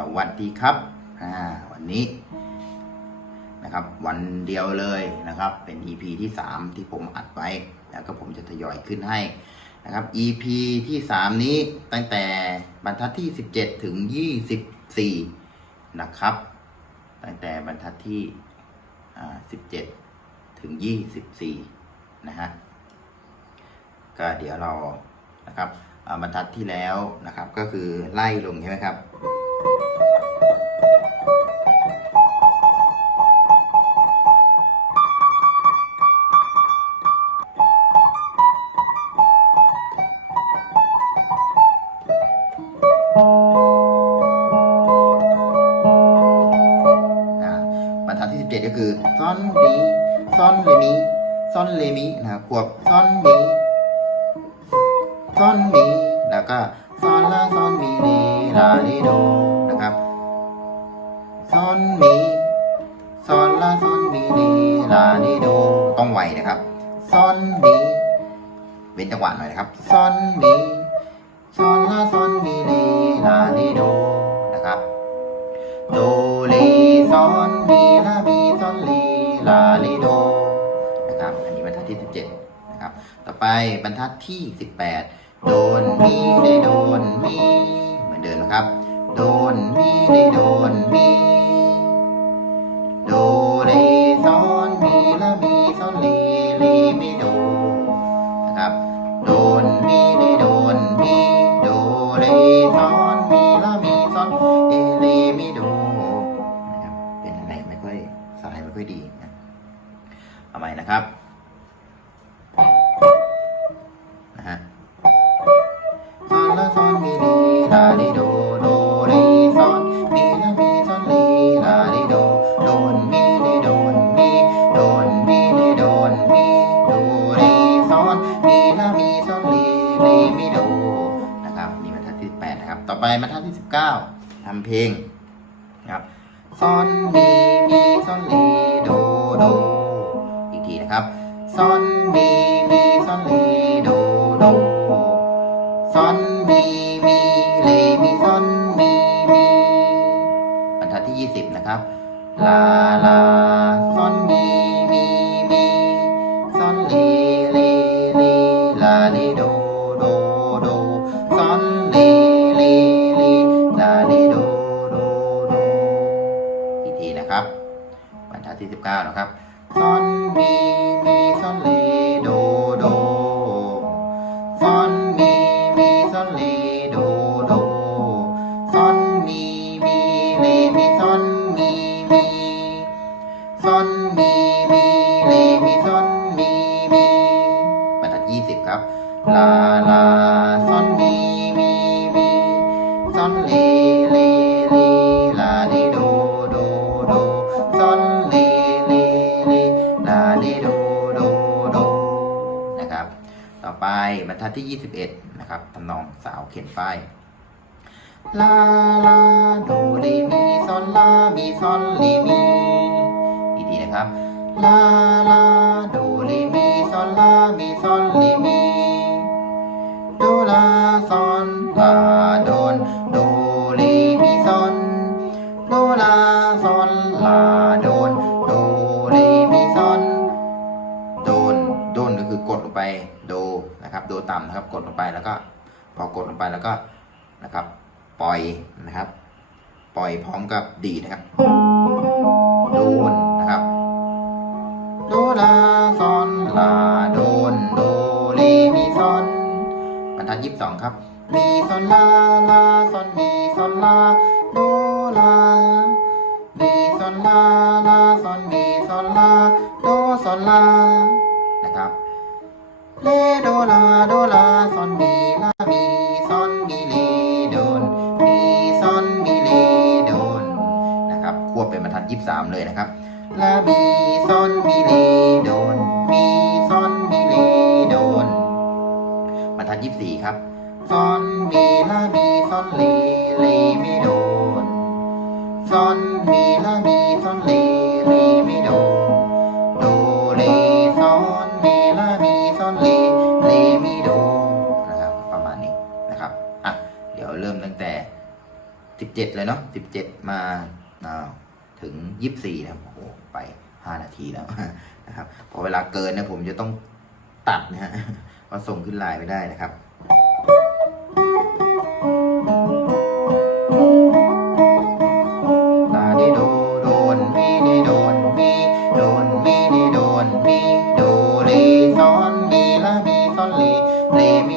สวัสดีครับอ่าวันนี้นะครับ วันเดียวเลยนะครับ เป็น EP ที่ 3 ที่ผมอัดไว้ แล้วก็ผมจะทยอยขึ้นให้นะครับ EP ที่ 3 นี้ตั้งแต่บรรทัดที่ 17 ถึง 24 นะครับ ตั้งแต่บรรทัดที่ 17 ถึง 24 นะฮะก็เดี๋ยวเรานะครับบรรทัดที่แล้วนะครับ ก็คือไล่ลงใช่ไหมครับ ซอนรีซอนเรมิซอนเรมินะครับขวบซอนมีซอนมีแล้วก็ซอนลาซอนมีเรลาเรโดนะครับซอนมีซอนลาซอนมีเรลาเรโดต้องไวนะครับซอนมีเว้นจังหวะหน่อยนะครับซอนมี ไปบรรทัดที่ 18 โดนมีได้โดนมีเหมือนเดิมนะครับ โดนมีได้โดนมี เลมีโดนะครับนี่บรรทัดที่แปดนะครับ ต่อไปบรรทัดที่สิบเก้าทำเพลงนะครับซอนมีมีซอนเลโดโดอีกทีนะครับซอนมีมีซอนเลโดโดซอนมีมีเลมีซอนมีมีบรรทัดที่ 20 นะครับลาลาซอนมี ยี่สิบครับ ลาลาซอนมีมีมีซอนเลเลเลลาเลโดโดโดซอนเลเลเลลาเลโดโดโดนะครับ ต่อไปบรรทัดที่21นะครับทำนองสาวเขียนป้ายลาลาโดเรมีซอนลามีซอนเลมีอีกทีนะครับลาลาโดเรมี ซอนลามีซอนเลมีโดลาซอนลาโดนโดเรมีซอนโดลาซอนลาโดนโดเรมีซอนโดนโดนก็คือกดลงไปโดนะครับโดต่ำนะครับกดลงไปแล้วก็ พอกดลงไปแล้วก็นะครับ ปล่อยนะครับ ปล่อยพร้อมกับดีนะครับโดนนะครับโดลาซอน ลาโดนโดเลมีซอนบรรทัดยี่สิบสองครับ มีซอนลาลาซอนมีซอนลาโดลามีซอนลาลาซอนมีซอนลาโดซอนลานะครับเลโดลาโดลาซอนมีลามีซอนมีเลโดนมีซอนมีเลโดนนะครับควบเป็นบรรทัดยี่สามเลยนะครับลามีซอนมีเลโด เดี๋ยวเริ่มตั้งแต่สิบเจ็ดเลยเนาะสิบเจ็ดมาถึงยี่สิบสี่นะโอ้โหไปห้านาทีแล้วนะครับพอเวลาเกินเนี่ยผมจะต้องตัดนะฮะก็ส่งขึ้นไลน์ไปได้นะครับลาดิโดโดนมีดิโดนมีโดนมีดิโดนมีโดเรซอนมีลามีซอนเลเลมี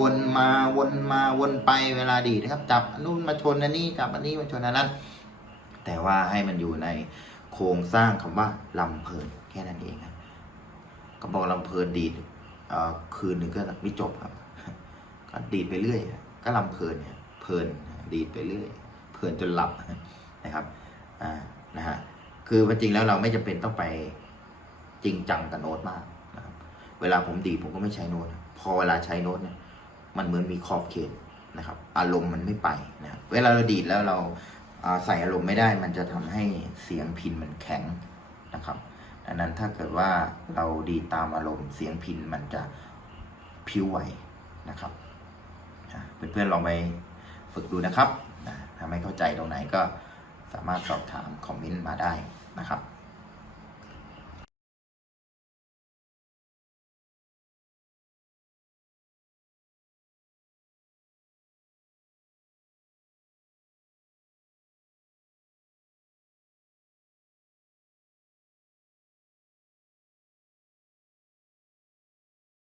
วนมาวนมาวนไปเวลาดีนะครับ จับนนู้นมาชนอันนี้จับอันนี้มาชนอันนั้น แต่ว่าให้มันอยู่ในโครงสร้างคำว่าลำเพลินแค่นั้นเองครับก็บอกลำเพลินดีดเอ่อคืนหนึ่งก็ไม่จบครับก็ดีดไปเรื่อย ก็ลำเพลินเนี่ยเพลินดีดไปเรื่อย เพลินจนหลับนะครับอ่านะฮะคือจริงแล้วเราไม่จำเป็นต้องไปจริงจังกับโน้ตมากนะครับเวลาผมดีผมก็ไม่ใช้โน้ตพอเวลาใช้โน้ตเนี่ย มันเหมือนมีขอบเขตนะครับ อารมณ์มันไม่ไปนะเวลาเราดีดแล้วเราอ่าใส่อารมณ์ไม่ได้ มันจะทำให้เสียงพินมันแข็งนะครับดังนั้นถ้าเกิดว่าเราดีตามอารมณ์เสียงพินมันจะพิ้วไหวนะครับเพื่อนๆลองไปฝึกดูนะครับถ้าไม่เข้าใจตรงไหนก็สามารถสอบถามคอมเมนต์มาได้นะครับ